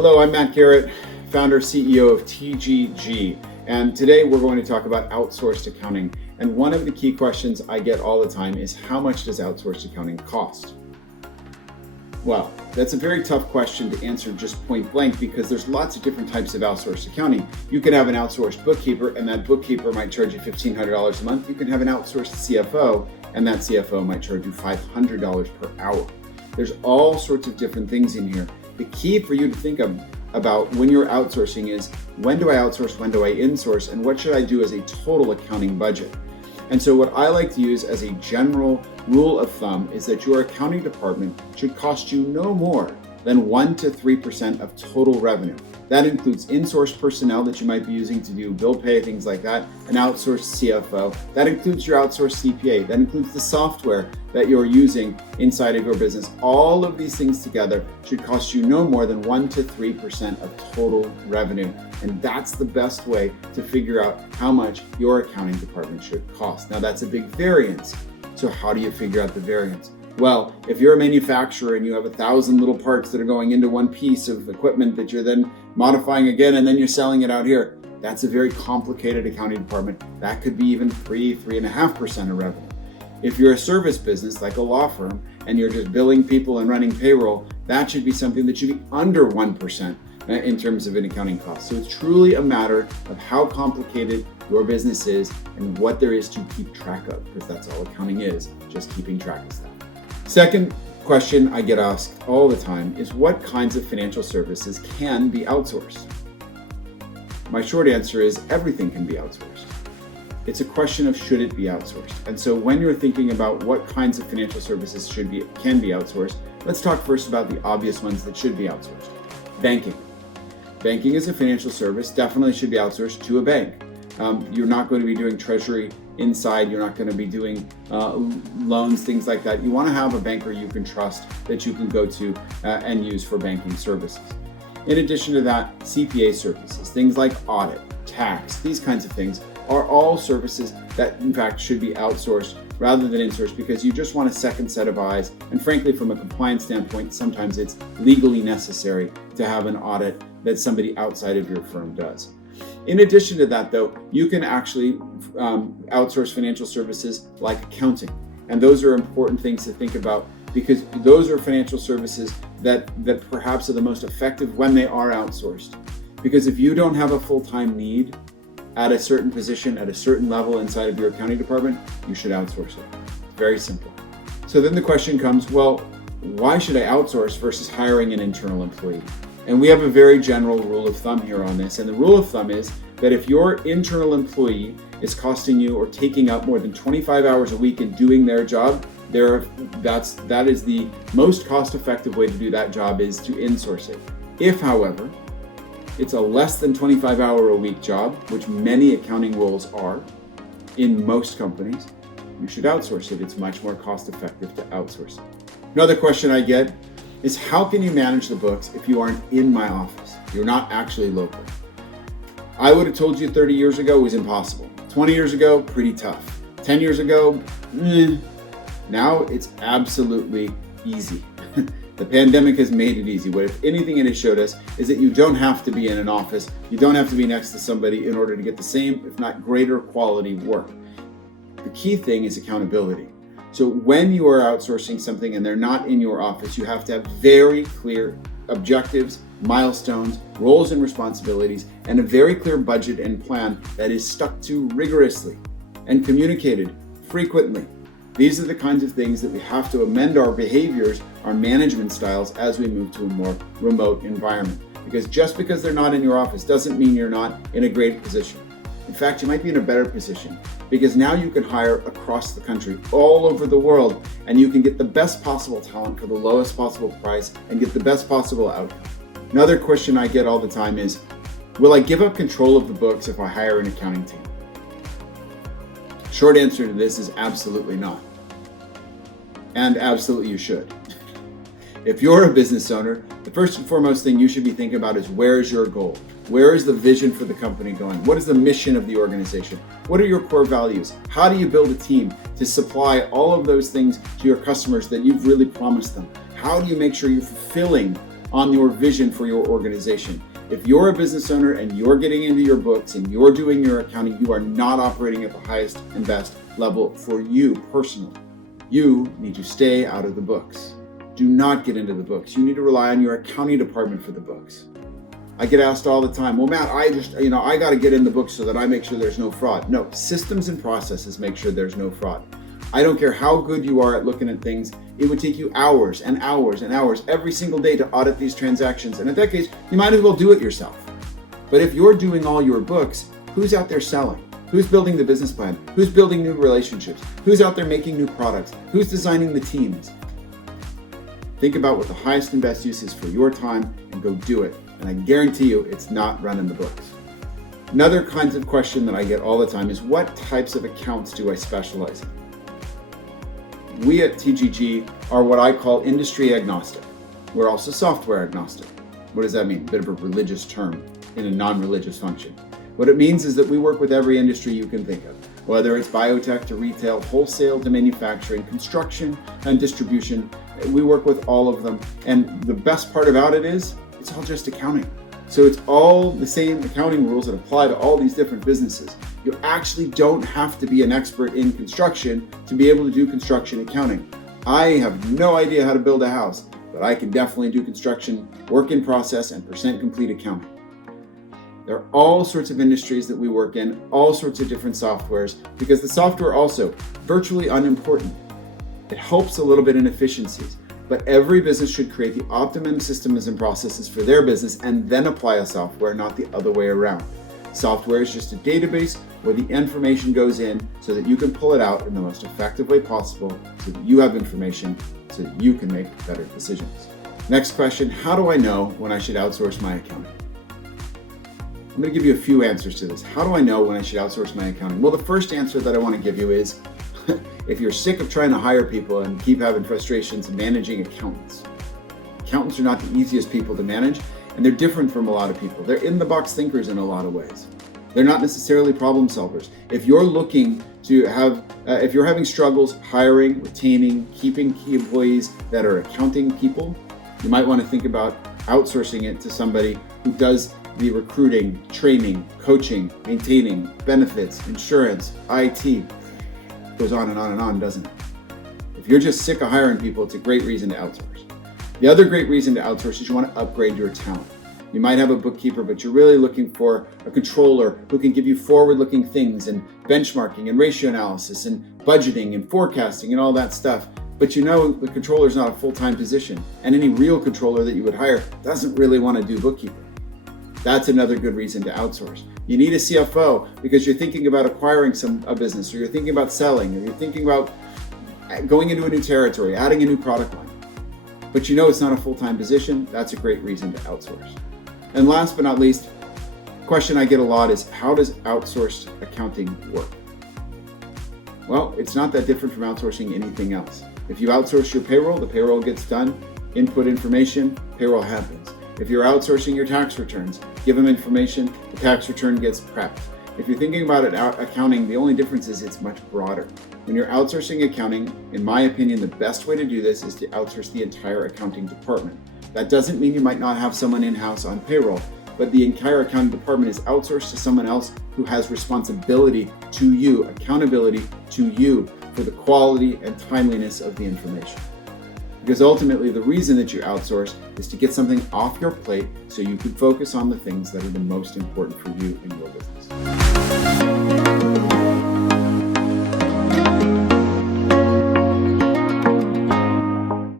Hello, I'm Matt Garrett, founder CEO of TGG, and today we're going to talk about outsourced accounting. And one of the key questions I get all the time is, how much does outsourced accounting cost? Well, that's a very tough question to answer just point blank because there's lots of different types of outsourced accounting. You could have an outsourced bookkeeper and that bookkeeper might charge you $1,500 a month. You can have an outsourced CFO and that CFO might charge you $500 per hour. There's all sorts of different things in here. The key for you to think about when you're outsourcing is, when do I outsource, when do I insource, and what should I do as a total accounting budget? And so what I like to use as a general rule of thumb is that your accounting department should cost you no more than 1 to 3% of total revenue. That includes insourced personnel that you might be using to do bill pay, things like that, an outsourced CFO. That includes your outsourced CPA. That includes the software that you're using inside of your business. All of these things together should cost you no more than 1 to 3% of total revenue. And that's the best way to figure out how much your accounting department should cost. Now that's a big variance. So how do you figure out the variance? Well, if you're a manufacturer and you have 1,000 little parts that are going into one piece of equipment that you're then modifying again and then you're selling it out here, that's a very complicated accounting department. That could be even 3.5% of revenue. If you're a service business like a law firm and you're just billing people and running payroll, that should be something that should be under 1% in terms of an accounting cost. So it's truly a matter of how complicated your business is and what there is to keep track of, because that's all accounting is, just keeping track of stuff. Second question I get asked all the time is, what kinds of financial services can be outsourced? My short answer is, everything can be outsourced. It's a question of, should it be outsourced? And so when you're thinking about what kinds of financial services can be outsourced, let's talk first about the obvious ones that should be outsourced. Banking. Banking is a financial service, definitely should be outsourced to a bank. You're not going to be doing treasury inside. You're not going to be doing loans, things like that. You want to have a banker you can trust that you can go to and use for banking services. In addition to that, CPA services, things like audit, tax, these kinds of things are all services that in fact should be outsourced rather than insourced, because you just want a second set of eyes. And frankly, from a compliance standpoint, sometimes it's legally necessary to have an audit that somebody outside of your firm does. In addition to that, though, you can actually outsource financial services like accounting. And those are important things to think about, because those are financial services that perhaps are the most effective when they are outsourced. Because if you don't have a full-time need at a certain position, at a certain level inside of your accounting department, you should outsource it. Very simple. So then the question comes, well, why should I outsource versus hiring an internal employee? And we have a very general rule of thumb here on this. And the rule of thumb is that if your internal employee is costing you or taking up more than 25 hours a week in doing their job, that is the most cost-effective way to do that job, is to insource it. If, however, it's a less than 25-hour-a-week job, which many accounting roles are in most companies, you should outsource it. It's much more cost-effective to outsource it. Another question I get is, how can you manage the books if you aren't in my office? You're not actually local. I would have told you 30 years ago it was impossible. 20 years ago, pretty tough. 10 years ago, Now it's absolutely easy. The pandemic has made it easy. What, if anything, it has showed us is that you don't have to be in an office. You don't have to be next to somebody in order to get the same, if not greater quality work. The key thing is accountability. So when you are outsourcing something and they're not in your office, you have to have very clear objectives, milestones, roles and responsibilities, and a very clear budget and plan that is stuck to rigorously and communicated frequently. These are the kinds of things that we have to amend our behaviors, our management styles, as we move to a more remote environment. Because just because they're not in your office doesn't mean you're not in a great position. In fact, you might be in a better position, because now you can hire across the country, all over the world, and you can get the best possible talent for the lowest possible price and get the best possible outcome. Another question I get all the time is, will I give up control of the books if I hire an accounting team? Short answer to this is absolutely not. And absolutely you should. If you're a business owner, the first and foremost thing you should be thinking about is, where is your goal? Where is the vision for the company going? What is the mission of the organization? What are your core values? How do you build a team to supply all of those things to your customers that you've really promised them? How do you make sure you're fulfilling on your vision for your organization. If you're a business owner and you're getting into your books and you're doing your accounting, you are not operating at the highest and best level for you personally. You need to stay out of the books. Do not get into the books. You need to rely on your accounting department for the books. I get asked all the time, well, Matt, I got to get in the books so that I make sure there's no fraud. No, systems and processes make sure there's no fraud. I don't care how good you are at looking at things. It would take you hours and hours and hours every single day to audit these transactions. And in that case, you might as well do it yourself. But if you're doing all your books, who's out there selling? Who's building the business plan? Who's building new relationships? Who's out there making new products? Who's designing the teams? Think about what the highest and best use is for your time and go do it. And I guarantee you it's not running the books. Another kind of question that I get all the time is, what types of accounts do I specialize in? We at TGG are what I call industry agnostic. We're also software agnostic. What does that mean? A bit of a religious term in a non-religious function. What it means is that we work with every industry you can think of, whether it's biotech to retail, wholesale to manufacturing, construction and distribution. We work with all of them. And the best part about it is it's all just accounting. So it's all the same accounting rules that apply to all these different businesses. You actually don't have to be an expert in construction to be able to do construction accounting. I have no idea how to build a house, but I can definitely do construction, work in process, and percent complete accounting. There are all sorts of industries that we work in, all sorts of different softwares, because the software also virtually unimportant. It helps a little bit in efficiencies, but every business should create the optimum systems and processes for their business and then apply a software, not the other way around. Software is just a database where the information goes in so that you can pull it out in the most effective way possible so that you have information so that you can make better decisions. Next question, how do I know when I should outsource my accounting? I'm going to give you a few answers to this. How do I know when I should outsource my accounting? Well, the first answer that I want to give you is if you're sick of trying to hire people and keep having frustrations managing accountants. Accountants are not the easiest people to manage, and they're different from a lot of people. They're in-the-box thinkers in a lot of ways. They're not necessarily problem solvers. If you're looking to have, if you're having struggles hiring, retaining, keeping key employees that are accounting people, you might want to think about outsourcing it to somebody who does the recruiting, training, coaching, maintaining, benefits, insurance, IT. It goes on and on and on, doesn't it? If you're just sick of hiring people, it's a great reason to outsource. The other great reason to outsource is you want to upgrade your talent. You might have a bookkeeper, but you're really looking for a controller who can give you forward-looking things and benchmarking and ratio analysis and budgeting and forecasting and all that stuff. But you know the controller is not a full-time position, and any real controller that you would hire doesn't really want to do bookkeeping. That's another good reason to outsource. You need a CFO because you're thinking about acquiring a business, or you're thinking about selling, or you're thinking about going into a new territory, adding a new product line. But you know it's not a full-time position. That's a great reason to outsource. And last but not least, the question I get a lot is, how does outsourced accounting work? Well, it's not that different from outsourcing anything else. If you outsource your payroll, the payroll gets done, input information, payroll happens. If you're outsourcing your tax returns, give them information, the tax return gets prepped. If you're thinking about it accounting, the only difference is it's much broader. When you're outsourcing accounting, in my opinion, the best way to do this is to outsource the entire accounting department. That doesn't mean you might not have someone in-house on payroll, but the entire accounting department is outsourced to someone else who has responsibility to you, accountability to you for the quality and timeliness of the information. Because ultimately, the reason that you outsource is to get something off your plate so you can focus on the things that are the most important for you in your business.